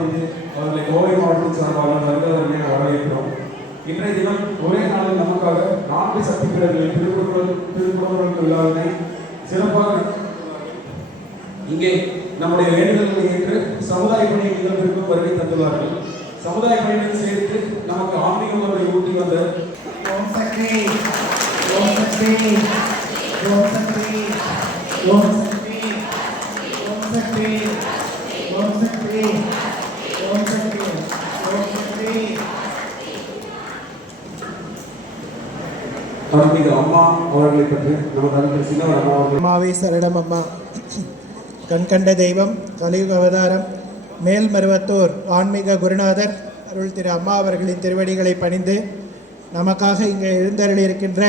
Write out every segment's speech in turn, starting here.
வந்து அவர்களை கோவை மாவட்டம் சார்பாளர்களுக்கு அவர்களை வரவேற்கிறோம். இன்றைய தினம் ஒரே நாளில் நமக்காக நாட்டு சக்தி வீரர்களின் திருக்குறள் திருக்குறள் விழாவினை சிறப்பாக இங்கே நம்முடைய வேண்டுதல்களை ஏற்று சமுதாய பணி நிகழ்விற்கும் வருகை தந்துள்ளார்கள். சமுதாய பணியில் சேர்த்து நமக்கு ஆன்மீக உணர்வை ஊட்டி வந்த ஓம் ஆன்மீக அம்மா அவர்களை பற்றி சின்னவர் அம்மா அவர்கள். அம்மாவே சரணம் அம்மா. கண்கண்ட தெய்வம் கலியுக அவதாரம் மேல்மருவத்தூர் ஆன்மீக குருநாதர் அருள் திரு அம்மா அவர்களின் திருவடிகளை பணிந்து நமக்காக இங்கே எழுந்தருள் இருக்கின்ற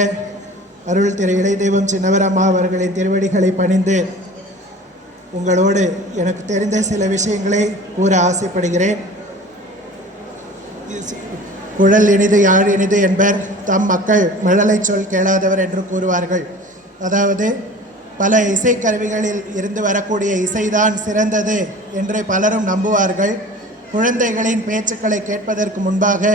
அருள் திரு இறை தெய்வம் சின்னவரம்மா அவர்களின் திருவடிகளை பணிந்து உங்களோடு எனக்கு தெரிந்த சில விஷயங்களை கூற ஆசைப்படுகிறேன். குழல் இனிது யாழ் இனிது என்பர் தம் மக்கள் மழலை சொல் கேளாதவர் என்று கூறுவார்கள். அதாவது பல இசைக்கருவிகளில் இருந்து வரக்கூடிய இசைதான் சிறந்தது என்று பலரும் நம்புவார்கள். குழந்தைகளின் பேச்சுக்களை கேட்பதற்கு முன்பாக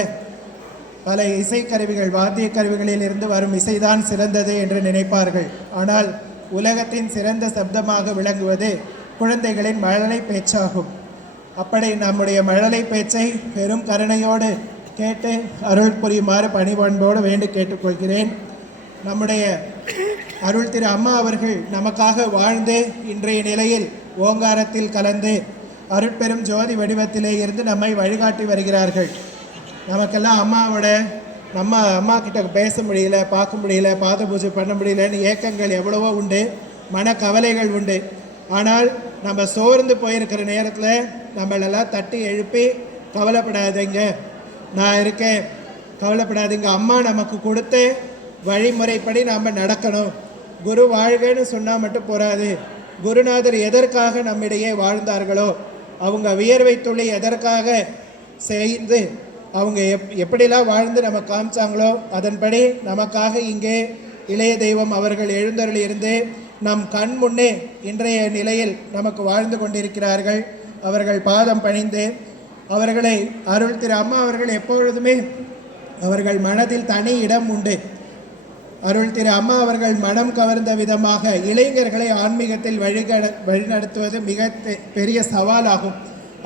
பல இசைக்கருவிகள் வாத்திய கருவிகளில் இருந்து வரும் இசைதான் சிறந்தது என்று நினைப்பார்கள். ஆனால் உலகத்தின் சிறந்த சப்தமாக விளங்குவது குழந்தைகளின் மழலை பேச்சாகும். அப்படி நம்முடைய மழலை பேச்சை பெரும் கருணையோடு கேட்டு அருள் புரியுமாறு பணிபண்போடு வேண்டி கேட்டுக்கொள்கிறேன். நம்முடைய அருள் திரு அம்மா அவர்கள் நமக்காக வாழ்ந்து இன்றைய நிலையில் ஓங்காரத்தில் கலந்து அருட்பெரும் ஜோதி வடிவத்திலே இருந்து நம்மை வழிகாட்டி வருகிறார்கள். நமக்கெல்லாம் அம்மாவோட நம்ம அம்மா கிட்ட பேச முடியல பார்க்க முடியல பாத பூஜை பண்ண முடியலன்னு ஏக்கங்கள் எவ்வளவோ உண்டு மன கவலைகள் உண்டு. ஆனால் நம்ம சோர்ந்து போயிருக்கிற நேரத்தில் நம்மளெல்லாம் தட்டி எழுப்பி கவலைப்படாதீங்க. நான் இருக்கேன். கவலைப்படாதீங்க. அம்மா நமக்கு கொடுத்த வழிமுறைப்படி நாம் நடக்கணும். குரு வாழ்கன்னு சொன்னால் மட்டும் போகாது குருநாதர் எதற்காக நம்மிடையே வாழ்ந்தார்களோ அவங்க வியர்வை துளி எதற்காக செய்து அவங்க எப் எப்படிலாம் வாழ்ந்து நம்ம காமிச்சாங்களோ அதன்படி நமக்காக இங்கே இளைய தெய்வம் அவர்கள் எழுந்தருள் இருந்து நம் கண் முன்னே இன்றைய நிலையில் நமக்கு வாழ்ந்து கொண்டிருக்கிறார்கள். அவர்கள் பாதம் பணிந்து அவர்களை அருள் திரு அம்மா அவர்கள் எப்பொழுதுமே அவர்கள் மனதில் தனி இடம் உண்டு. அருள் திரு அம்மா அவர்கள் மனம் கவர்ந்த விதமாக இளைஞர்களை ஆன்மீகத்தில் வழிகட வழிநடத்துவது மிக பெரிய சவாலாகும்.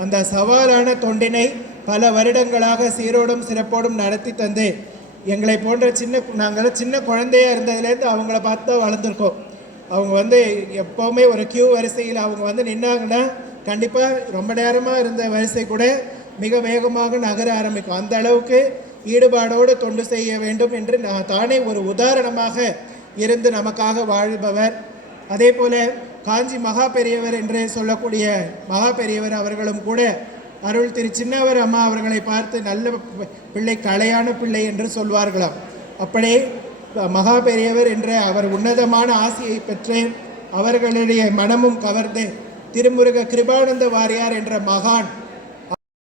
அந்த சவாலான தொண்டினை பல வருடங்களாக சீரோடும் சிறப்போடும் நடத்தி தந்து எங்களை போன்ற சின்ன நாங்கள் சின்ன குழந்தையா இருந்ததுலேருந்து அவங்கள பார்த்து தான் வளர்ந்துருக்கோம். அவங்க வந்து எப்போவுமே ஒரு கியூ வரிசையில் அவங்க வந்து நின்னாங்கன்னா கண்டிப்பாக ரொம்ப நேரமாக இருந்த வரிசை கூட மிக வேகமாக நகர ஆரம்பிக்கும். அந்த அளவுக்கு ஈடுபாடோடு தொண்டு செய்ய வேண்டும் என்று நான் தானே ஒரு உதாரணமாக இருந்து நமக்காக வாழ்பவர். அதே போல காஞ்சி மகா பெரியவர் என்று சொல்லக்கூடிய மகா பெரியவர் அவர்களும் கூட அருள் திரு சின்னவர் அம்மா அவர்களை பார்த்து நல்ல பி- பிள்ளை கலையான பிள்ளை என்று சொல்வார்களாம். அப்படியே மகா பெரியவர் என்ற அவர் உன்னதமான ஆசையை பெற்று அவர்களுடைய மனமும் கவர்ந்து திருமுருக கிருபானந்த வாரியார் என்ற மகான்